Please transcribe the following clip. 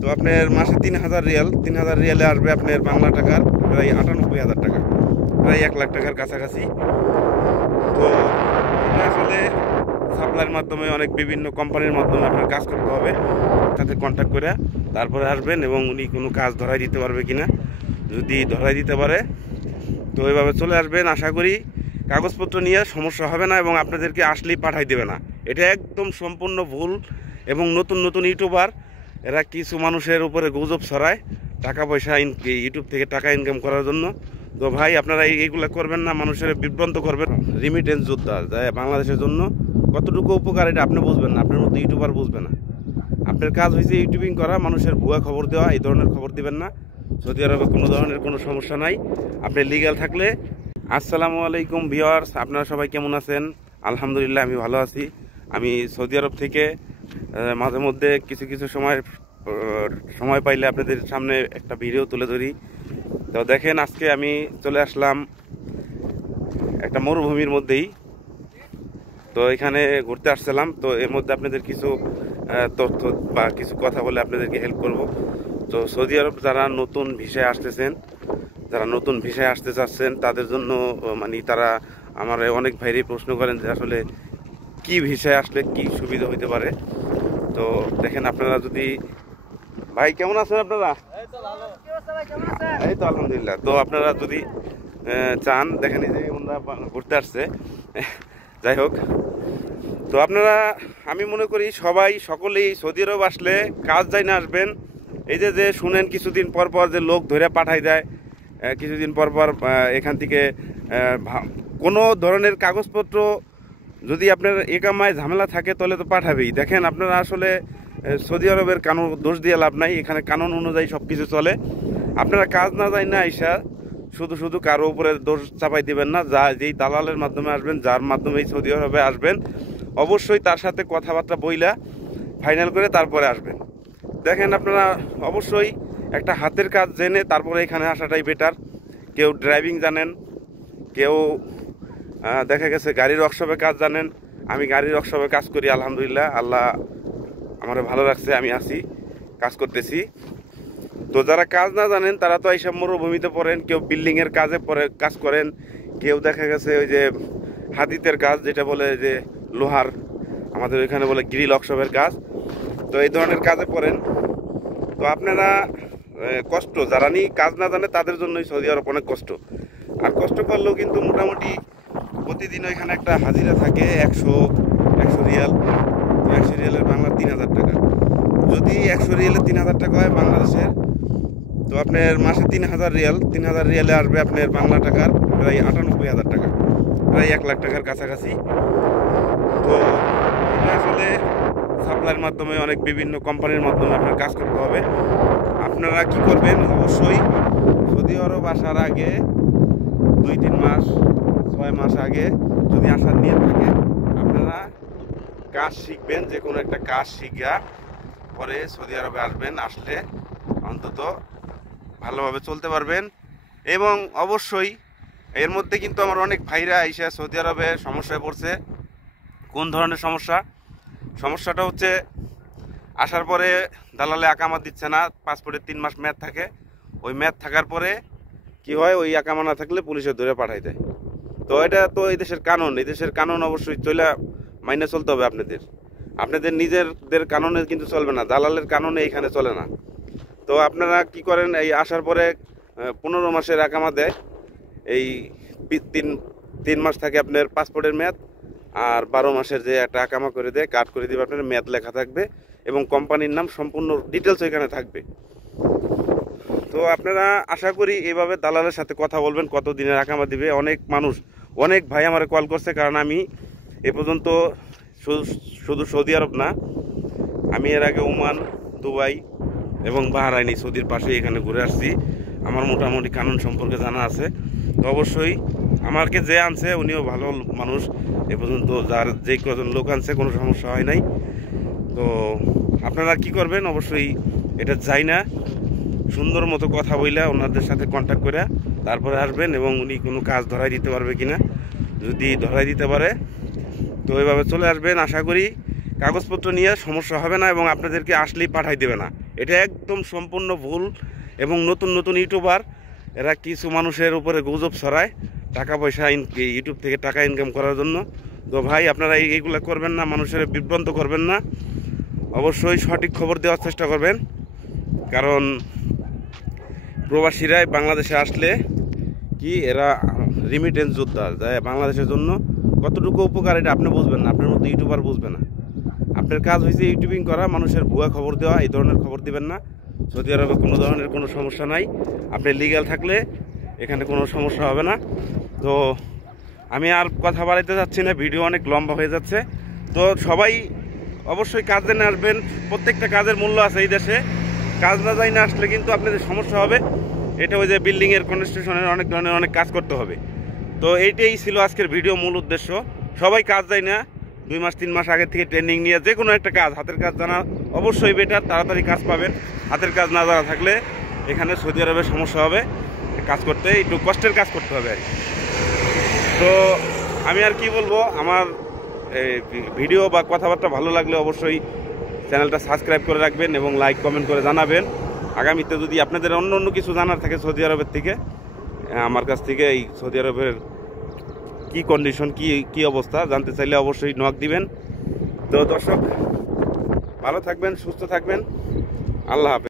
তো আপনার মাসে 3000 রিয়াল, 3000 রিয়ালে আসবে আপনার বাংলা টাকার প্রায় 98,000 টাকা, প্রায় 1 লাখ টাকার কাছাকাছি। তো এটা আসলে সাপ্লাইয়ের মাধ্যমে অনেক বিভিন্ন কোম্পানির মাধ্যমে আপনার কাজ করতে হবে, তাতে কন্ট্যাক্ট করে তারপরে আসবেন এবং উনি কোনো কাজ ধরাই দিতে পারবে কিনা। যদি ধরাই দিতে পারে তো ওইভাবে চলে আসবেন। আশা করি কাগজপত্র নিয়ে সমস্যা হবে না এবং আপনাদেরকে আসলেই পাঠাই দেবে না। এটা একদম সম্পূর্ণ ভুল। এবং নতুন নতুন ইউটিউবার এরা কিছু মানুষের উপরে গুজব ছড়ায় টাকা পয়সা ইউটিউব থেকে টাকা ইনকাম করার জন্য। তো ভাই আপনারা এইগুলো করবেন না, মানুষের বিভ্রান্ত করবেন। রিমিটেন্স যোদ্ধা যায় বাংলাদেশের জন্য কতটুকু উপকার এটা আপনি বুঝবেন না, আপনার মতো ইউটিউবার বুঝবে না। আপনার কাজ হয়েছে ইউটিউবিং করা, মানুষের ভুয়া খবর দেওয়া, এই ধরনের খবর দিবেন না। সৌদি আরবে কোনো ধরনের কোনো সমস্যা নাই আপনি লিগ্যাল থাকলে। আসসালামু আলাইকুম ভিউয়ার্স, আপনারা সবাই কেমন আছেন? আলহামদুলিল্লাহ আমি ভালো আছি। আমি সৌদি আরব থেকে মাঝে মধ্যে কিছু কিছু সময় পাইলে আপনাদের সামনে একটা ভিডিও তুলে ধরি। তো দেখেন আজকে আমি চলে আসলাম একটা মরুভূমির মধ্যেই। তো এখানে ঘুরতে আসছিলাম, তো এর মধ্যে আপনাদের কিছু তথ্য বা কিছু কথা বলে আপনাদেরকে হেল্প করব। তো সৌদি আরব যারা নতুন ভিসায় আসতেছেন, যারা নতুন ভিসায় আসতে চাচ্ছেন তাদের জন্য মানে তারা আমার অনেক ভাইরই প্রশ্ন করেন যে আসলে কি ভিসায় আসলে কি সুবিধা হইতে পারে। তো দেখেন আপনারা যদি, ভাই কেমন আছেন আপনারা? এই তো আলহামদুলিল্লাহ। তো আপনারা যদি চান, দেখেন এই যে ঘুরতে আসছে, যাই হোক। তো আপনারা, আমি মনে করি সকলেই সৌদি আরব আসলে কাজ যাই না আসবেন। এই যে শুনেন কিছুদিন পর পর যে লোক ধরে পাঠাই দেয়, কিছুদিন পর পর এখান থেকে কোনো ধরনের কাগজপত্র যদি আপনার একামায় ঝামেলা থাকে তাহলে তো পাঠাবেই। দেখেন আপনারা আসলে সৌদি আরবের কানুন দোষ দিয়ে লাভ নাই, এখানে কানুন অনুযায়ী সব কিছু চলে। আপনারা কাজ না যায় না আইসা শুধু শুধু কারো উপরে দোষ চাপাই দিবেন না। যেই দালালের মাধ্যমে আসবেন, যার মাধ্যমে সৌদি আরবে আসবেন, অবশ্যই তার সাথে কথাবার্তা বইলা ফাইনাল করে তারপরে আসবেন। দেখেন আপনারা অবশ্যই একটা হাতের কাজ জেনে তারপরে এখানে আসাটাই বেটার। কেউ ড্রাইভিং জানেন, কেউ দেখা গেছে গাড়ির ওয়ার্কশপে কাজ জানেন। আমি গাড়ির ওয়ার্কশপে কাজ করি, আলহামদুলিল্লাহ আল্লাহ আমার ভালো রাখছে, আমি আছি, কাজ করতেছি। তো যারা কাজ না জানেন তারা তো এইসব মরুভূমিতে পড়েন, কেউ বিল্ডিংয়ের কাজ করেন, কেউ দেখা গেছে ওই যে হাদিতের কাজ যেটা বলে যে লোহার, আমাদের ওইখানে বলে গ্রিল ওয়ার্কশপের কাজ। তো এই ধরনের কাজে পড়েন। তো আপনারা কষ্ট, যারা নিয়ে কাজ না জানে তাদের জন্যই সৌদি আরব অনেক কষ্ট। আর কষ্ট করলেও কিন্তু মোটামুটি প্রতিদিন ওইখানে একটা হাজিরা থাকে 100 রিয়াল। 100 রিয়ালের বাংলা 3000 টাকা। যদি 100 রিয়ালে 3000 টাকা হয় বাংলাদেশের, তো আপনার মাসে 3000 রিয়াল, 3000 রিয়ালে আসবে আপনার বাংলা টাকার প্রায় 98,000 টাকা, প্রায় 1 লাখ টাকার কাছাকাছি। তো এটা আসলে সাপ্লাইয়ের মাধ্যমে অনেক বিভিন্ন কোম্পানির মাধ্যমে আপনার কাজ করতে হবে। আপনারা কি করবেন, অবশ্যই সৌদি আরব আসার আগে 2-3 মাস 6 মাস আগে যদি আসার নিয়ম থাকে, আপনারা কাজ শিখবেন, যে কোনো একটা কাজ শিখা পরে সৌদি আরবে আসবেন। আসলে অন্তত ভালোভাবে চলতে পারবেন। এবং অবশ্যই এর মধ্যে কিন্তু আমার অনেক ভাইরা এসে সৌদি আরবে সমস্যায় পড়ছে। কোন ধরনের সমস্যাটা হচ্ছে, আসার পরে দালালে আকামা দিচ্ছে না, পাসপোর্টের 3 মাস মেয়াদ থাকে। ওই মেয়াদ থাকার পরে কি হয়, ওই আকামা না থাকলে পুলিশে ধরে পাঠাই দেয়। তো এটা তো এই দেশের কানুন, এই দেশের কানুন অবশ্যই মাইনে চলতে হবে। আপনাদের নিজেদের কানুনে কিন্তু চলবে না, দালালের কানুনে এখানে চলে না। তো আপনারা কি করেন, এই আসার পরে 15 মাসের আকামা দেয়। এই 3 মাস থাকে আপনার পাসপোর্টের মেয়াদ, আর 12 মাসের যে একটা আকামা করে দেয়, কাট করে দেবে, আপনার মেয়াদ লেখা থাকবে এবং কোম্পানির নাম সম্পূর্ণ ডিটেলস এখানে থাকবে। তো আপনারা আশা করি এইভাবে দালালের সাথে কথা বলবেন, কত দিনের আকামা দিবে। অনেক ভাই আমার কল করছে, কারণ আমি এ পর্যন্ত শুধু সৌদি আরব না, আমি এর আগে ওমান, দুবাই এবং বাহরাইন, সৌদির পাশে এখানে ঘুরে আসছি। আমার মোটামুটি কানুন সম্পর্কে জানা আছে। তো অবশ্যই আমাকে যে আনছে উনিও ভালো মানুষ, এ পর্যন্ত যে কজন লোক আনছে কোনো সমস্যা হয় নাই। তো আপনারা কি করবেন, অবশ্যই এটা যাই না সুন্দর মতো কথা বইলা ওনাদের সাথে কন্ট্যাক্ট করে তারপরে আসবেন এবং উনি কোনো কাজ ধরাই দিতে পারবে কিনা। যদি ধরাই দিতে পারে তো ওইভাবে চলে আসবেন। আশা করি কাগজপত্র নিয়ে সমস্যা হবে না এবং আপনাদেরকে আসলেই পাঠাই দেবে না। এটা একদম সম্পূর্ণ ভুল। এবং নতুন নতুন ইউটিউবার এরা কিছু মানুষের উপরে গুজব ছড়ায় টাকা পয়সা ইউটিউব থেকে টাকা ইনকাম করার জন্য। তো ভাই আপনারা এইগুলো করবেন না, মানুষের বিভ্রান্ত করবেন না, অবশ্যই সঠিক খবর দেওয়ার চেষ্টা করবেন। কারণ প্রবাসীরাই বাংলাদেশে আসলে কি এরা রিমিটেন্স যোদ্ধা, যায় বাংলাদেশের জন্য কতটুকু উপকার এটা আপনি বুঝবেন না, আপনার মতো ইউটিউবার বুঝবে না। আপনার কাজ হয়েছে ইউটিউবিং করা, মানুষের ভুয়া খবর দেওয়া, এই ধরনের খবর দিবেন না। সৌদি আরবে কোনো ধরনের কোনো সমস্যা নাই, আপনি লিগ্যাল থাকলে এখানে কোনো সমস্যা হবে না। তো আমি আর কথা বাড়াইতে যাচ্ছি না, ভিডিও অনেক লম্বা হয়ে যাচ্ছে। তো সবাই অবশ্যই কাজ জেনে আসবেন, প্রত্যেকটা কাজের মূল্য আছে এই দেশে। কাজ না যাই না আসলে কিন্তু আপনাদের সমস্যা হবে। এটা ওই যে বিল্ডিংয়ের কনস্ট্রাকশনের অনেক ধরনের অনেক কাজ করতে হবে। তো এইটাই ছিল আজকের ভিডিও মূল উদ্দেশ্য। সবাই কাজ যায় না, 2 মাস 3 মাস আগে থেকে ট্রেনিং নিয়ে যে কোনো একটা কাজ, হাতের কাজ জানা অবশ্যই বেটার, তাড়াতাড়ি কাজ পাবেন। হাতের কাজ না জানা থাকলে এখানে সৌদি আরবে সমস্যা হবে, কাজ করতে একটু কষ্টের কাজ করতে হবে আর কি। তো আমি আর কি বলবো, আমার ভিডিও বা কথাবার্তা ভালো লাগলে অবশ্যই চ্যানেলটা সাবস্ক্রাইব করে রাখবেন এবং লাইক কমেন্ট করে জানাবেন। আগামীতে যদি আপনাদের অন্য অন্য কিছু জানার থাকে সৌদি আরবের থেকে, আমার কাছ থেকে এই সৌদি আরবের কী কন্ডিশন, কী অবস্থা জানতে চাইলে অবশ্যই নক দিবেন। তো দর্শক ভালো থাকবেন, সুস্থ থাকবেন, আল্লাহ হাফেজ।